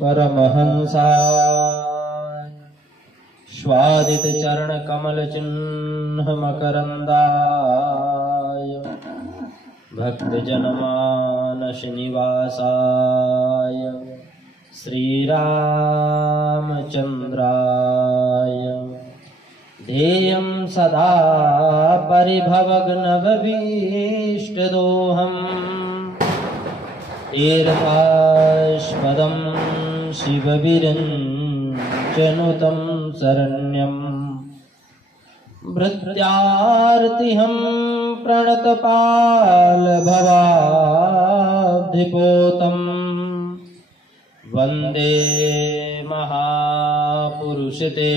परमहंसाय स्वादित चरण कमल चिन्ह मकरंदाय भक्त जनमानस निवासाय श्री रामचंद्राय ध्येयं सदा परिभवग्नभीष्टदोहम् तीर्थास्पदं शिवविरञ्चनुतं शरण्यम् भृत्यार्तिहं प्रणतपालभवाब्धिपोतम् वन्दे महापुरुष ते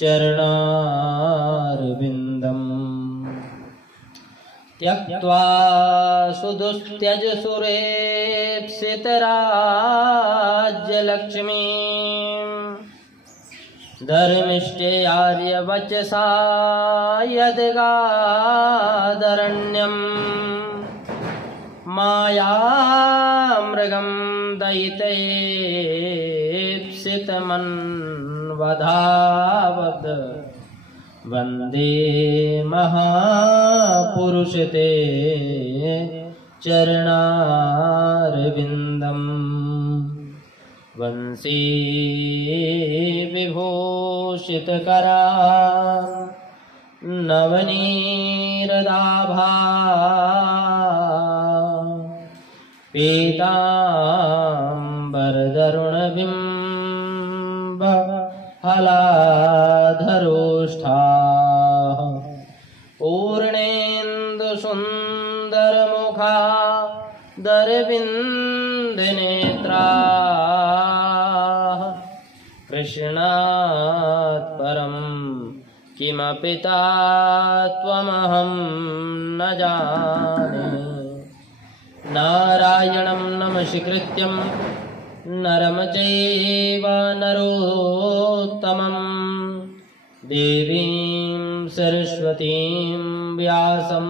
चरणारविन्दम् त्यक्त्वा सुदुस्त्यज सुरेप्सितराज्यलक्ष्मीं धर्मिष्ठे आर्यवचसा यद्गादरण्यम् मायामृगं दयितेप्सितमन्वधावत् वन्दे महापुरुष ते चरणारविन्दम् वंशी विभूषितकरा नवनीरदाभा पीताम्बरदरुणबिम्ब हलाधरोष्ठाः पूर्णेन्दुसुन्दरमुखा दरविन्दनेत्राः कृष्णात् परं किमपि त्वमहं न जाने नारायणं नमस्कृत्यं नरं चैव नरोत्तमं देवीं सरस्वतीं व्यासं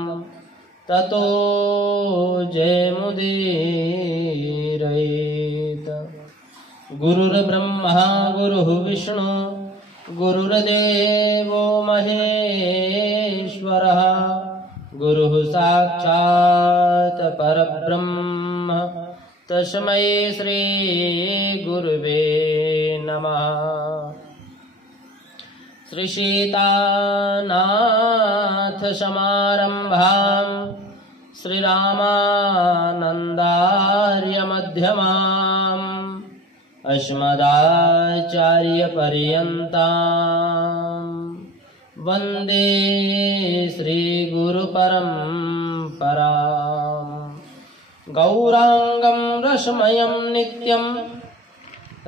ततो जयमुदीरयेत्। गुरुर्ब्रह्मा गुरुः विष्णु गुरुर्देवो महेश्वरः गुरुः साक्षात् परब्रह्म तस्मै श्री गुरुवे नमः। श्री सीतानाथ समारंभां श्री रामानंदार्य मध्यमाम् अस्मदाचार्य पर्यन्ताम् वन्दे श्री गुरु परम्पराम्। गौरांगं रसमयं नित्यं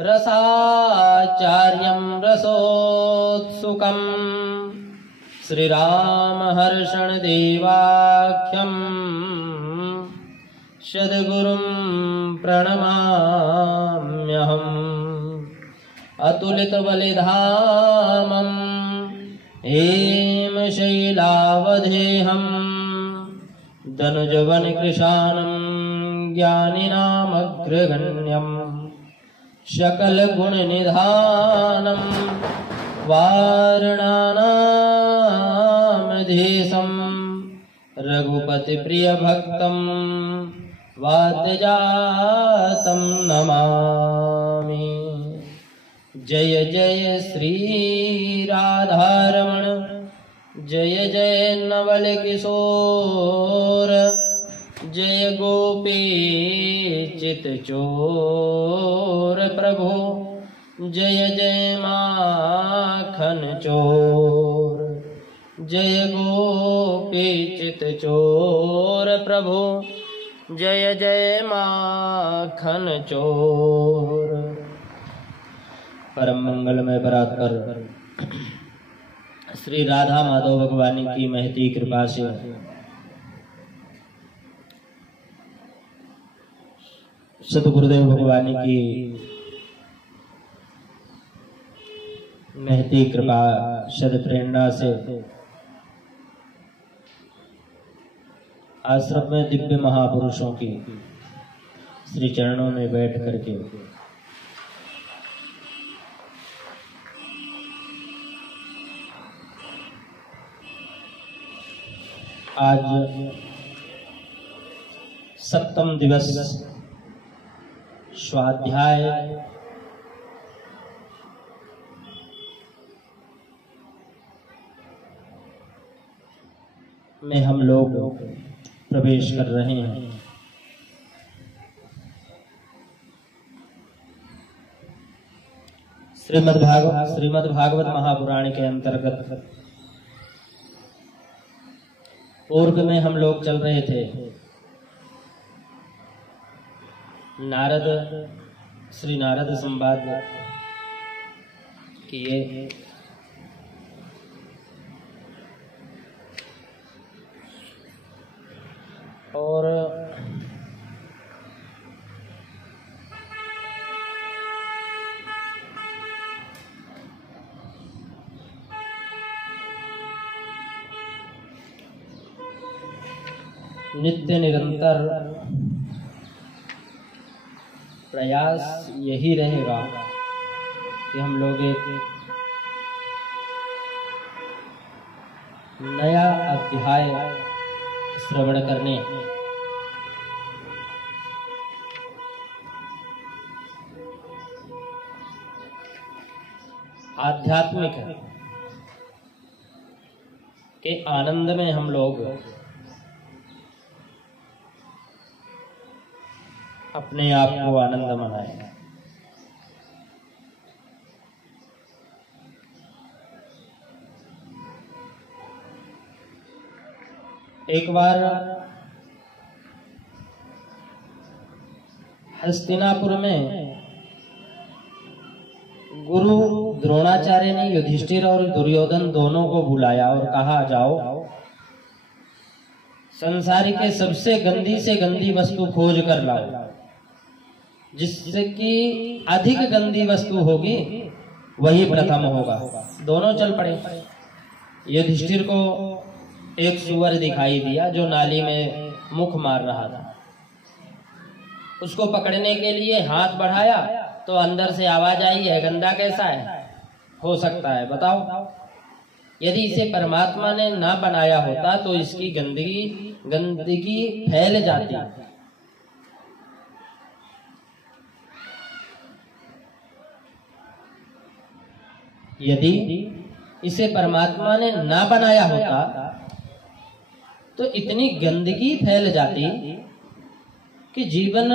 रसाचार्यं रसोत्सुकम् श्रीरामहर्षण देवाख्यं सद्गुरुं प्रणमाम्यहम्। अतुलितबलिधामम् हेमशैलावधेहम् धनुजवनकृशानं ज्ञानिनामग्रगण्यम् सकलगुणनिधानं वारणानामधीशं रघुपतिप्रियभक्तं वातजातं नमामि। जय जय श्री राधारमण जय जय नवल किशोर जय गोपी चित चोर प्रभु जय जय माखन चोर जय गोपी चित चोर प्रभु जय जय माखन चोर। परम मंगलमय परात्पर श्री राधा माधव भगवानी की महती कृपा से सतगुरुदेव भगवानी की महती कृपा सद प्रेरणा से आश्रम में दिव्य महापुरुषों की श्री चरणों में बैठ करके आज 7वां दिवस स्वाध्याय में हम लोग प्रवेश कर रहे हैं। श्रीमद् भागवत महापुराण के अंतर्गत पूर्व में हम लोग चल रहे थे। श्री नारद संवाद किए और नित्य निरंतर प्रयास यही रहेगा कि हम लोग एक नया अध्याय श्रवण करने आध्यात्मिक के आनंद में हम लोग अपने आप को आनंद मनाएं। एक बार हस्तिनापुर में गुरु द्रोणाचार्य ने युधिष्ठिर और दुर्योधन दोनों को बुलाया और कहा, जाओ संसार के सबसे गंदी से गंदी वस्तु खोज कर लाओ, जिससे कि अधिक गंदी वस्तु होगी वही प्रथम होगा। दोनों चल पड़े। युधिष्ठिर को एक सुअर दिखाई दिया जो नाली में मुख मार रहा था। उसको पकड़ने के लिए हाथ बढ़ाया तो अंदर से आवाज आई, है गंदा कैसा है हो सकता है, बताओ। यदि इसे परमात्मा ने ना बनाया होता तो इसकी गंदगी फैल जाती। यदि इसे परमात्मा ने ना बनाया होता तो इतनी गंदगी फैल जाती कि जीवन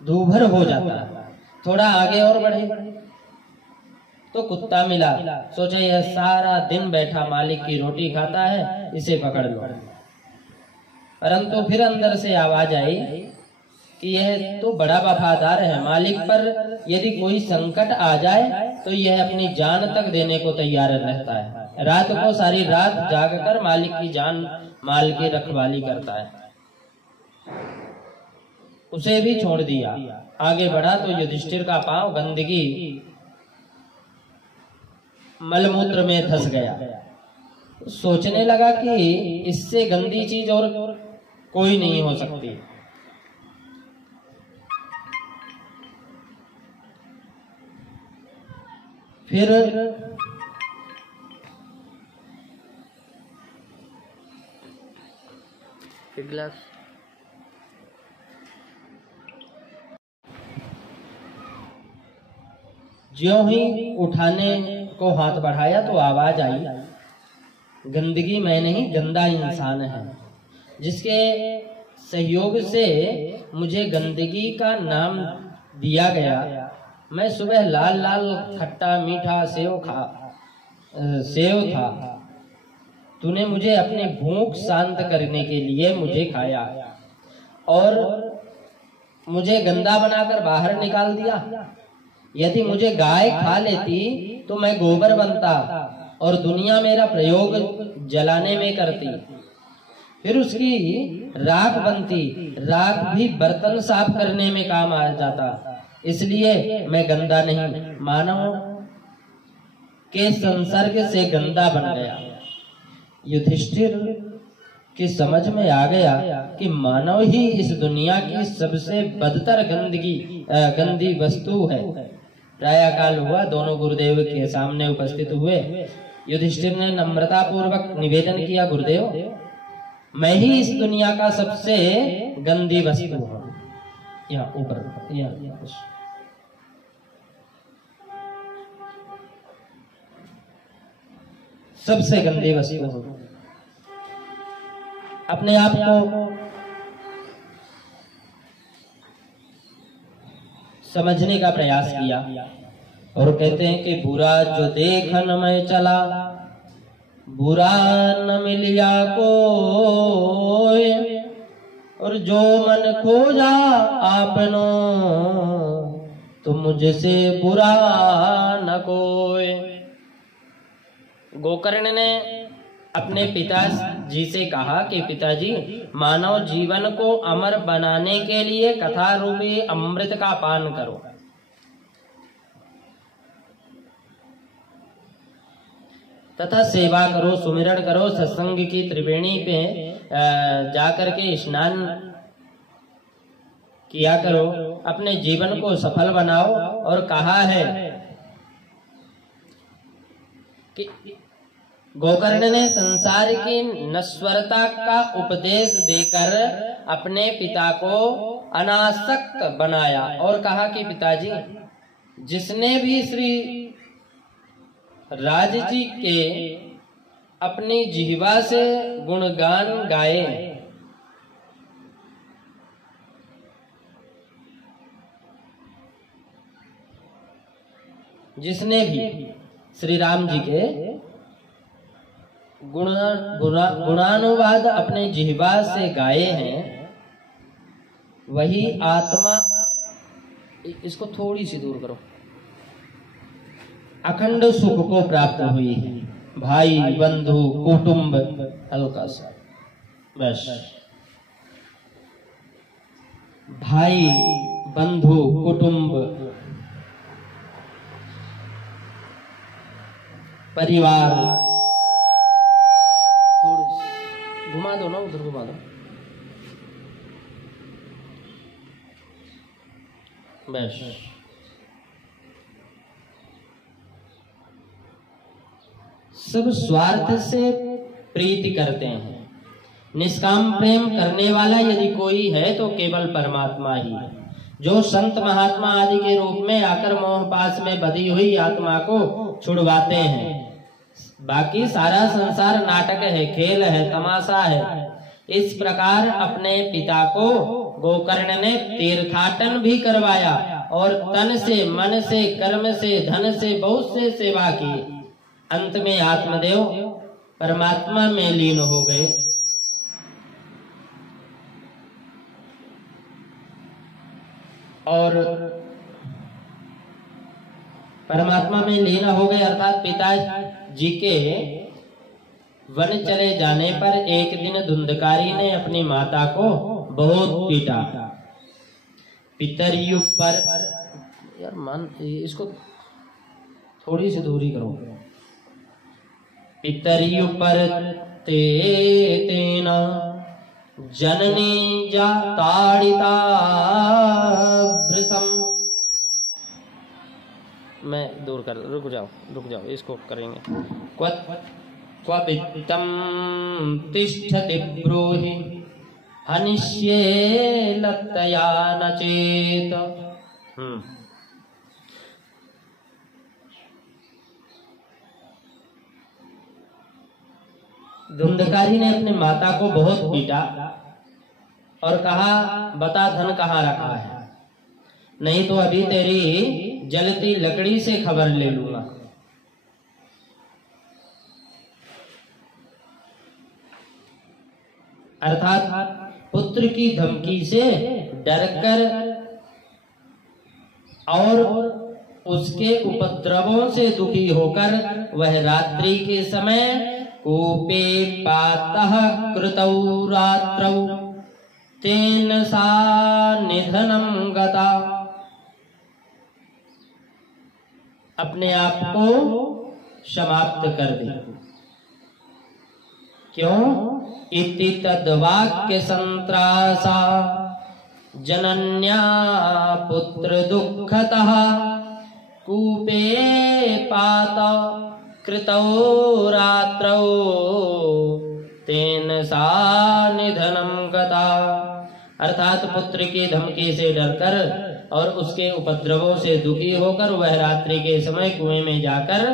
दूभर हो जाता। थोड़ा आगे और बढ़े तो कुत्ता मिला, सोचा यह सारा दिन बैठा मालिक की रोटी खाता है, इसे पकड़ लो। परंतु फिर अंदर से आवाज आई कि यह तो बड़ा वफादार है, मालिक पर यदि कोई संकट आ जाए तो यह अपनी जान तक देने को तैयार रहता है। रात को सारी रात जागकर मालिक की जान माल की रखवाली करता है। उसे भी छोड़ दिया। आगे बढ़ा तो युधिष्ठिर का पांव गंदगी मलमूत्र में धंस गया। सोचने लगा कि इससे गंदी चीज और कोई नहीं हो सकती। फिर गिलास ज्यों ही उठाने को हाथ बढ़ाया तो आवाज आई, गंदगी मैं नहीं, गंदा इंसान है, जिसके सहयोग से मुझे गंदगी का नाम दिया गया। मैं सुबह लाल लाल खट्टा मीठा सेव था। तूने मुझे अपनी भूख शांत करने के लिए मुझे खाया और मुझे गंदा बनाकर बाहर निकाल दिया। यदि मुझे गाय खा लेती तो मैं गोबर बनता और दुनिया मेरा प्रयोग जलाने में करती। फिर उसकी राख बनती, राख भी बर्तन साफ करने में काम आ जाता। इसलिए मैं गंदा नहीं, मानव के संसर्ग से गंदा बन गया। युधिष्ठिर कि समझ में आ गया कि मानव ही इस दुनिया की सबसे बदतर गंदी वस्तु है। प्रायः काल हुआ, दोनों गुरुदेव के सामने उपस्थित हुए। युधिष्ठिर ने नम्रता पूर्वक निवेदन किया, गुरुदेव मैं ही इस दुनिया का सबसे गंदी वस्तु हूँ। यहाँ ऊपर यहाँ सबसे गंदी वस्तु हूँ। अपने आप को समझने का प्रयास किया और कहते हैं कि बुरा जो देखन में चला, बुरा न मिलिया कोई, और जो मन खोजा आपनो, तो मुझसे बुरा न कोई। गोकर्ण ने अपने पिताजी से कहा कि पिताजी, मानव जीवन को अमर बनाने के लिए कथा रूपी अमृत का पान करो। तथा सेवा करो, सुमिरन करो, सत्संग की त्रिवेणी पे जाकर के स्नान किया करो, अपने जीवन को सफल बनाओ। और कहा है कि गोकर्ण ने संसार की नश्वरता का उपदेश देकर अपने पिता को अनासक्त बनाया और कहा कि पिताजी, जिसने भी श्री राज जी के अपनी जिह्वा से गुणगान गाए, जिसने भी श्री राम जी के गुणानुवाद अपने जिह्वा से गाए हैं, वही आत्मा, इसको थोड़ी सी दूर करो, अखंड सुख को प्राप्त हुई। भाई बंधु कुटुंब, हल्का सा बस, भाई बंधु कुटुंब परिवार, घुमा दो ना, उधर घुमा दो बस। सब स्वार्थ से प्रीति करते हैं। निष्काम प्रेम करने वाला यदि कोई है तो केवल परमात्मा ही है, जो संत महात्मा आदि के रूप में आकर मोह पास में बधी हुई आत्मा को छुड़वाते हैं। बाकी सारा संसार नाटक है, खेल है, तमाशा है। इस प्रकार अपने पिता को गोकर्ण ने तीर्थाटन भी करवाया और तन से, मन से, कर्म से, धन से बहुत से सेवा की। अंत में आत्मदेव परमात्मा में लीन हो गए। और परमात्मा में लीन हो गए अर्थात पिताजी के वन चले जाने पर एक दिन धुंधकारी ने अपनी माता को बहुत पीटा। पितरियु पर, यार मान इसको थोड़ी सी दूरी करो। पितरियु पर ते तेना जननी जा ताड़िता भृसम। मैं दूर कर, रुक जाओ, इसको करेंगे। क्वपित्तम तिष्ठति ब्रूहि हनिष्ये लत्तया न चेत। धुंधकारी ने अपनी माता को बहुत पीटा और कहा, बता धन कहाँ रखा है, नहीं तो अभी तेरी जलती लकड़ी से खबर ले लूंगा। अर्थात पुत्र की धमकी से डरकर और उसके उपद्रवों से दुखी होकर वह रात्रि के समय कूपे पातः कृतौ रात्रौ तेन सा निधनम गता। अपने आप को समाप्त कर दे। क्यों? इति तद्वाक्य संत्रासा जनन्या पुत्र दुःखतः कूपे पात कृतौ रात्रौ तेन सा निधनम गता। अर्थात पुत्र की धमकी से डरकर और उसके उपद्रवों से दुखी होकर वह रात्रि के समय कुएं में जाकर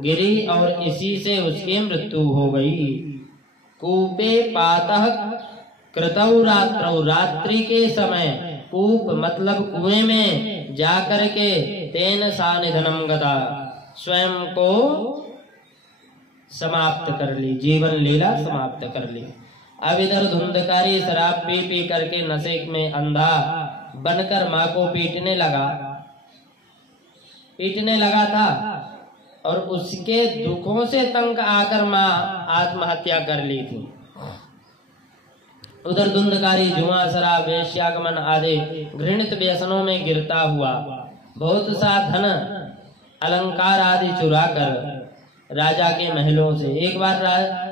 गिरी और इसी से उसकी मृत्यु हो गई। कूपे पातः कृतौ रात्रौ, रात्रि के समय कूप मतलब कुएं में जाकर के तेन सा निधनम गता, स्वयं को समाप्त कर ली, जीवन लीला समाप्त कर ली। अब इधर धुंधकारी शराब पी पी करके नशे में अंधा बनकर माँ को पीटने लगा था और उसके दुखों से तंग आकर माँ आत्महत्या कर ली थी। उधर धुंधकारी जुआ शराब वेश्यागमन आदि घृणित व्यसनों में गिरता हुआ बहुत सा धन अलंकार आदि चुरा कर राजा के महलों से, एक बार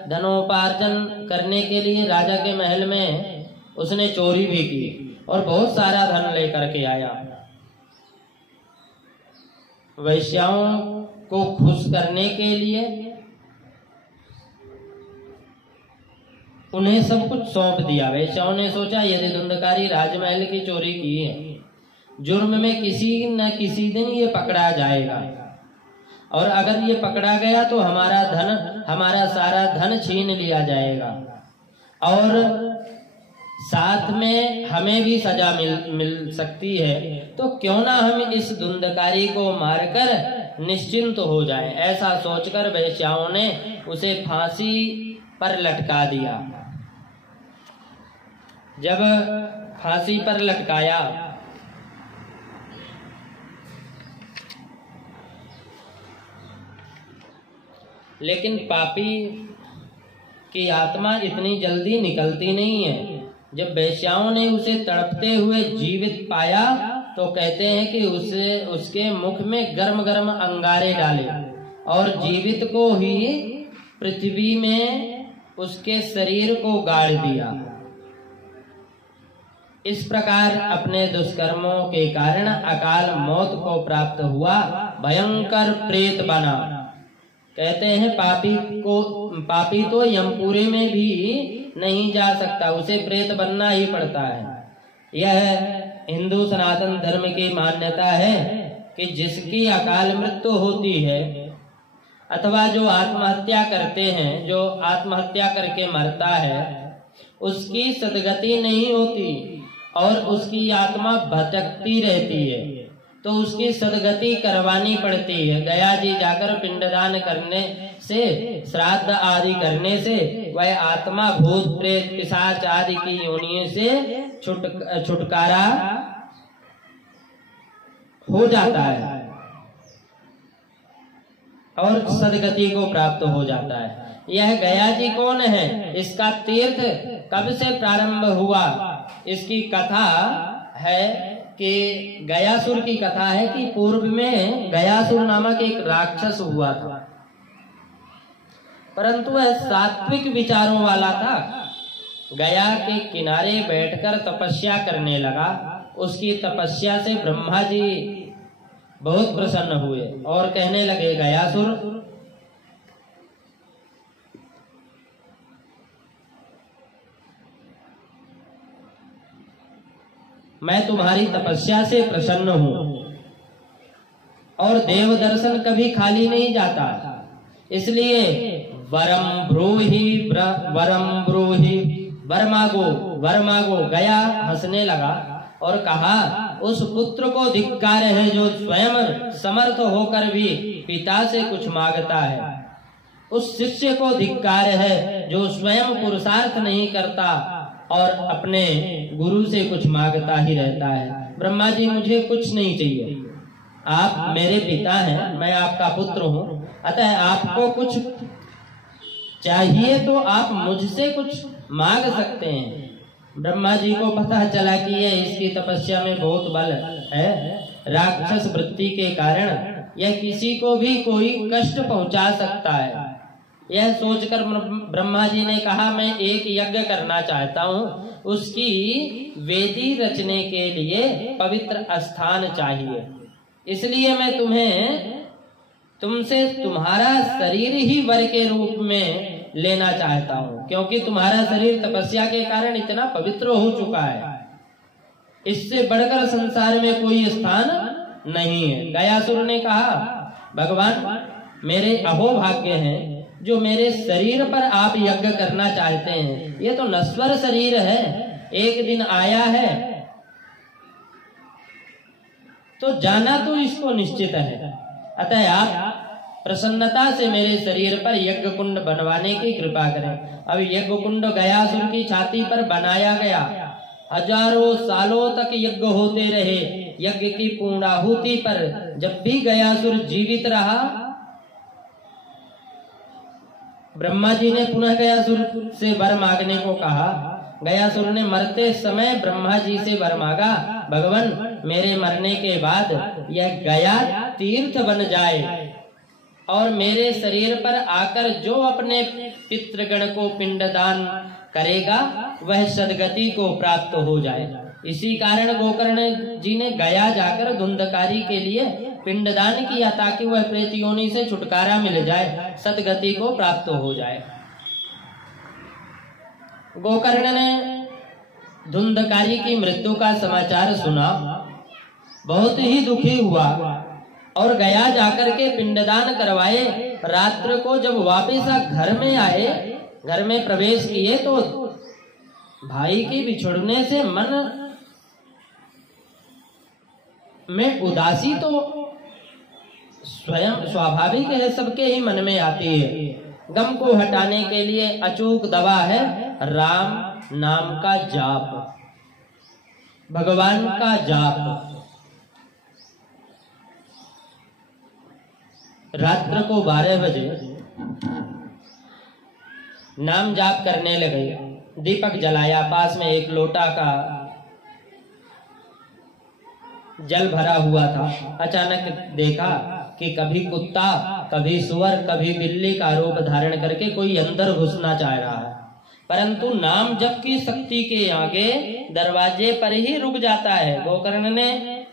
धनोपार्जन करने के लिए राजा के महल में उसने चोरी भी की और बहुत सारा धन लेकर के आया। वैश्याओं को खुश करने के लिए उन्हें सब कुछ सौंप दिया। वैश्याओं ने सोचा यदि धुंधकारी राजमहल की चोरी की है, जुर्म में किसी न किसी दिन ये पकड़ा जाएगा और अगर ये पकड़ा गया तो हमारा सारा धन छीन लिया जाएगा और साथ में हमें भी सजा मिल सकती है, तो क्यों ना हम इस धुंधकारी को मारकर निश्चिंत हो जाएं। ऐसा सोचकर वेश्याओं ने उसे फांसी पर लटका दिया। जब फांसी पर लटकाया लेकिन पापी की आत्मा इतनी जल्दी निकलती नहीं है। जब वेश्याओं ने उसे तड़पते हुए जीवित पाया तो कहते हैं कि उसके मुख में गर्म गर्म अंगारे डाले और जीवित को ही पृथ्वी में उसके शरीर को गाड़ दिया। इस प्रकार अपने दुष्कर्मों के कारण अकाल मौत को प्राप्त हुआ, भयंकर प्रेत बना। कहते हैं पापी तो यमपुरी में भी नहीं जा सकता, उसे प्रेत बनना ही पड़ता है। यह हिंदू सनातन धर्म की मान्यता है कि जिसकी अकाल मृत्यु होती है अथवा जो आत्महत्या करते हैं, जो आत्महत्या करके मरता है, उसकी सदगति नहीं होती और उसकी आत्मा भटकती रहती है, तो उसकी सदगति करवानी पड़ती है। गया जी जाकर पिंडदान करने से, श्राद्ध आदि करने से वह आत्मा भूत प्रेत पिशाच आदि की योनियों से छुटकारा हो जाता है और सदगति को प्राप्त हो जाता है। यह गया जी कौन है, इसका तीर्थ कब से प्रारंभ हुआ, इसकी कथा है कि गयासुर की कथा है कि पूर्व में गयासुर नामक एक राक्षस हुआ था, परंतु वह सात्विक विचारों वाला था। गया के किनारे बैठकर तपस्या करने लगा। उसकी तपस्या से ब्रह्मा जी बहुत प्रसन्न हुए और कहने लगे, गयासुर मैं तुम्हारी तपस्या से प्रसन्न हूँ और देव दर्शन कभी खाली नहीं जाता, इसलिए वरम ब्रूहि वर मांगो। गया हंसने लगा और कहा, उस पुत्र को धिक्कार है जो स्वयं समर्थ होकर भी पिता से कुछ मांगता है। उस शिष्य को धिक्कार है जो स्वयं पुरुषार्थ नहीं करता और अपने गुरु से कुछ मांगता ही रहता है। ब्रह्मा जी मुझे कुछ नहीं चाहिए, आप मेरे पिता हैं, मैं आपका पुत्र हूँ, अतः आपको कुछ चाहिए तो आप मुझसे कुछ मांग सकते हैं। ब्रह्मा जी को पता चला कि ये इसकी तपस्या में बहुत बल है, राक्षस वृत्ति के कारण यह किसी को भी कोई कष्ट पहुंचा सकता है, यह सोचकर ब्रह्मा जी ने कहा, मैं एक यज्ञ करना चाहता हूँ, उसकी वेदी रचने के लिए पवित्र स्थान चाहिए, इसलिए मैं तुमसे तुम्हारा शरीर ही वर के रूप में लेना चाहता हूँ, क्योंकि तुम्हारा शरीर तपस्या के कारण इतना पवित्र हो चुका है, इससे बढ़कर संसार में कोई स्थान नहीं है। गयासुर ने कहा, भगवान मेरे अहोभाग्य हैं जो मेरे शरीर पर आप यज्ञ करना चाहते हैं, ये तो नश्वर शरीर है, एक दिन आया है तो जाना तो इसको निश्चित है, अतः आप प्रसन्नता से मेरे शरीर पर यज्ञ कुंड बनवाने की कृपा करें। अब यज्ञ कुंड गयासुर की छाती पर बनाया गया, हजारों सालों तक यज्ञ होते रहे। यज्ञ की पूर्णाहुति पर जब भी गयासुर जीवित रहा, ब्रह्मा जी ने पुनः गयासुर से वर मांगने को कहा। गयासुर ने मरते समय ब्रह्मा जी से वर मांगा, भगवान मेरे मरने के बाद यह गया तीर्थ बन जाए और मेरे शरीर पर आकर जो अपने पितृगण को पिंडदान करेगा वह सदगति को प्राप्त हो जाए। इसी कारण गोकर्ण जी ने गया जाकर धुंधकारी के लिए पिंडदान किया, ताकि वह प्रेत योनि से छुटकारा मिल जाए, सदगति को प्राप्त हो जाए। गोकर्ण ने धुंधकारी की मृत्यु का समाचार सुना, बहुत ही दुखी हुआ और गया जाकर के पिंडदान करवाए। रात्र को जब वापस घर में आए, घर में प्रवेश किए तो भाई के बिछुड़ने से मन में उदासी तो स्वयं स्वाभाविक है, सबके ही मन में आती है। गम को हटाने के लिए अचूक दवा है राम नाम का जाप, भगवान का जाप। रात्र को 12 बजे नाम जाप करने लगे, दीपक जलाया, पास में एक लोटा का जल भरा हुआ था। अचानक देखा कि कभी कुत्ता, कभी सुअर, कभी बिल्ली का रूप धारण करके कोई अंदर घुसना चाह रहा है, परंतु नाम जप की शक्ति के आगे दरवाजे पर ही रुक जाता है। गोकर्ण ने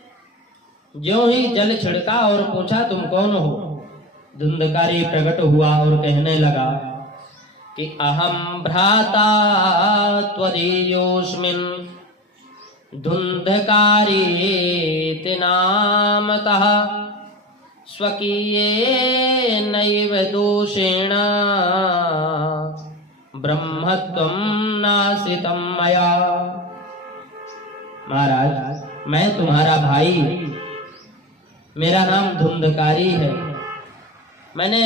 ज्यों ही जल छिड़का और पूछा, तुम कौन हो? धुंधकारी प्रकट हुआ और कहने लगा कि अहम भ्राता त्वदीयोऽस्मिन् धुंधकारी नामतः स्वकीये नैव दोषेण ब्रह्मत्वं नाश्रितं मया। महाराज, मैं तुम्हारा भाई, मेरा नाम धुंधकारी है। मैंने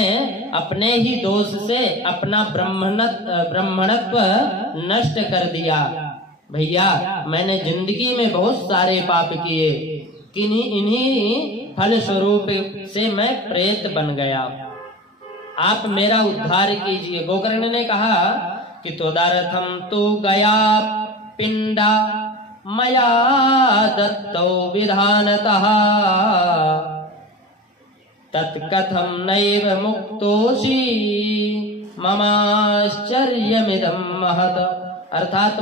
अपने ही दोष से अपना ब्राह्मणत्व नष्ट कर दिया। भैया, मैंने जिंदगी में बहुत सारे पाप किए, इन्हीं फल स्वरूप से मैं प्रेत बन गया, आप मेरा उद्धार कीजिए। गोकर्ण ने कहा कि तदर्थम तो गया पिंडा मया दत्तो विधानतः तत्कथम नैव मुक्तोषि ममाश्चर्यमिदं महत्। अर्थात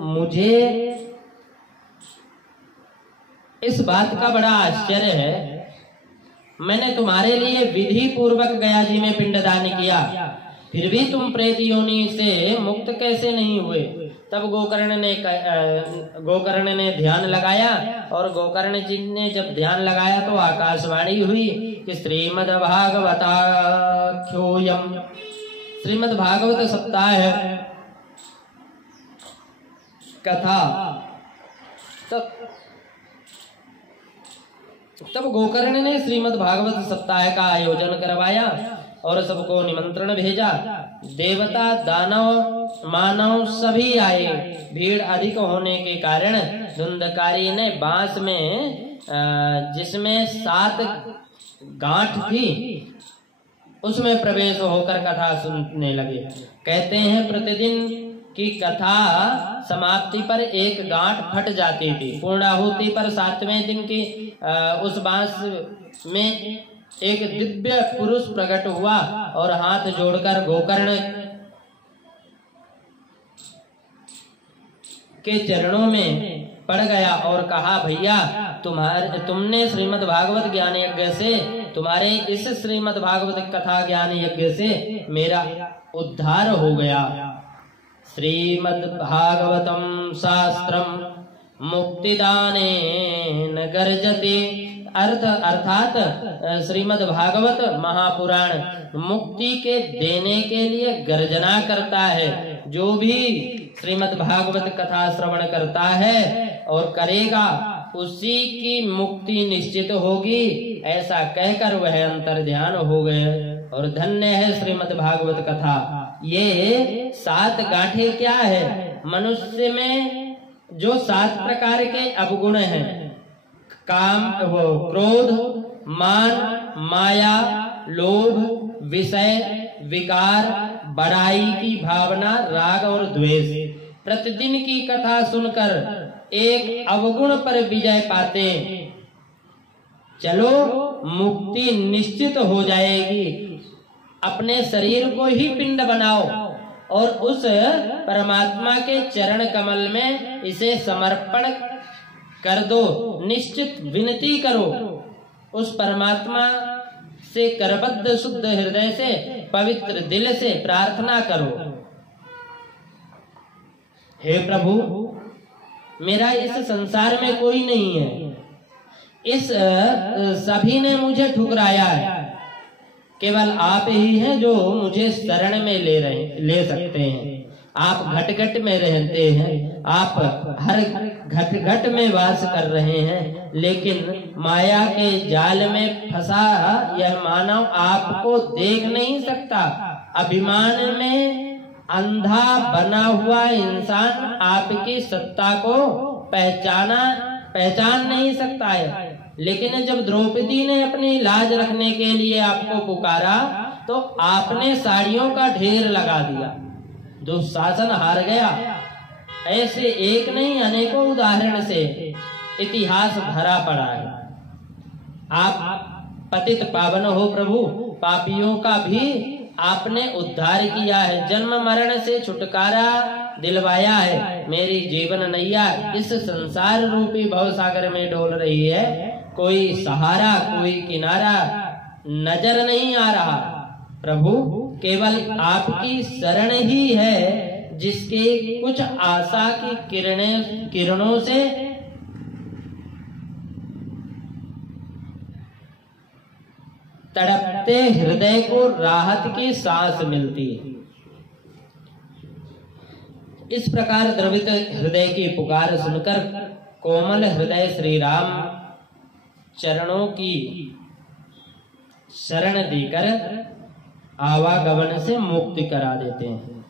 मुझे इस बात का बड़ा आश्चर्य है, मैंने तुम्हारे लिए विधि पूर्वक गया जी में पिंडदान किया, फिर भी तुम प्रेत योनि से मुक्त कैसे नहीं हुए? तब गोकर्ण ने ध्यान लगाया, और गोकर्ण जी ने जब ध्यान लगाया तो आकाशवाणी हुई कि श्रीमद्भागवताख्योऽयम्, श्रीमद्भागवत सप्ताह कथा। तब गोकर्ण ने श्रीमद्भागवत सप्ताह का आयोजन करवाया और सबको निमंत्रण भेजा। देवता, दानव, मानव सभी आए। भीड़ अधिक होने के कारण धुंधकारी ने बांस में जिसमें 7 गांठ थी उसमें प्रवेश होकर कथा सुनने लगे। कहते हैं प्रतिदिन की कथा समाप्ति पर एक गांठ फट जाती थी। पूर्णाहुति पर 7वें दिन की उस बांस में एक दिव्य पुरुष प्रकट हुआ और हाथ जोड़कर गोकर्ण के चरणों में पड़ गया और कहा, भैया तुमने श्रीमद् भागवत ज्ञान यज्ञ से, तुम्हारे इस श्रीमद् भागवत कथा ज्ञान यज्ञ से मेरा उद्धार हो गया। श्रीमद् भागवतम शास्त्रम मुक्तिदानेन गर्जते। अर्थात श्रीमद् भागवत महापुराण मुक्ति के देने के लिए गर्जना करता है। जो भी श्रीमद् भागवत कथा श्रवण करता है और करेगा उसी की मुक्ति निश्चित होगी। ऐसा कहकर वह अंतर्ध्यान हो गए और धन्य है श्रीमद् भागवत कथा। ये 7 गांठे क्या है? मनुष्य में जो 7 प्रकार के अवगुण हैं, काम, क्रोध, मान, माया, लोभ, विषय, विकार, बड़ाई की भावना, राग और द्वेष, प्रतिदिन की कथा सुनकर एक अवगुण पर विजय पाते। चलो मुक्ति निश्चित हो जाएगी। अपने शरीर को ही पिंड बनाओ और उस परमात्मा के चरण कमल में इसे समर्पण कर दो। निश्चित विनती करो उस परमात्मा से, करबद्ध शुद्ध हृदय से, पवित्र दिल से प्रार्थना करो, हे प्रभु मेरा इस संसार में कोई नहीं है, इस सभी ने मुझे ठुकराया है, केवल आप ही हैं जो मुझे शरण में ले सकते हैं। आप घट घट में रहते हैं, आप हर घट घट में वास कर रहे हैं, लेकिन माया के जाल में फंसा यह मानव आपको देख नहीं सकता। अभिमान में अंधा बना हुआ इंसान आपकी सत्ता को पहचान नहीं सकता है। लेकिन जब द्रौपदी ने अपनी लाज रखने के लिए आपको पुकारा तो आपने साड़ियों का ढेर लगा दिया, दुशासन हार गया। ऐसे एक नहीं अनेकों उदाहरण से इतिहास भरा पड़ा है। आप पतित पावन हो प्रभु, पापियों का भी आपने उद्धार किया है, जन्म मरण से छुटकारा दिलवाया है। मेरी जीवन नैया इस संसार रूपी भवसागर में डोल रही है, कोई सहारा कोई किनारा नजर नहीं आ रहा। प्रभु केवल आपकी शरण ही है जिसके कुछ आशा की किरणों से तड़पते हृदय को राहत की सांस मिलती है। इस प्रकार द्रवित हृदय की पुकार सुनकर कोमल हृदय श्री राम चरणों की शरण देकर आवागमन से मुक्ति करा देते हैं।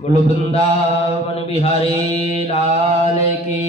बोलो वृंदावन बिहारी लाल की